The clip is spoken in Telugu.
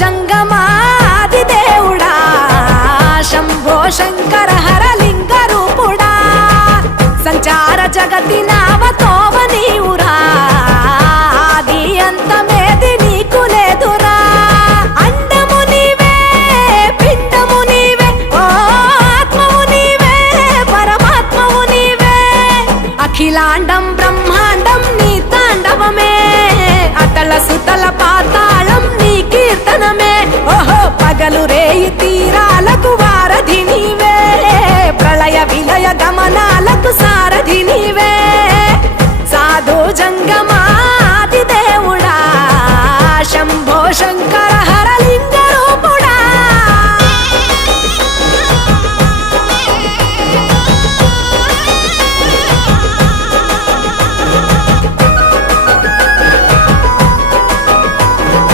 జంగమాది దేవుడా శంభో శంకర హరలింగ రూపుడా సంచార జగతి నావతోవ నీవురా ఆది అంతమేది నీకు లేదురా అండము నీవే పిండము నీవే ఓ ఆత్మవు నీవే పరమాత్మవు నీవే అఖిలాండం బ్రహ్మాండం నీ తాండవమే అతల సుతల పాతాళం నీ కీర్తనమే ఓహో పగలు రేయి తీరాలకు వారధి నీవే ప్రళయ విలయ గమనాలకు సారథి నీవే సాధు జంగమాది దేవుడా శంభో శంకర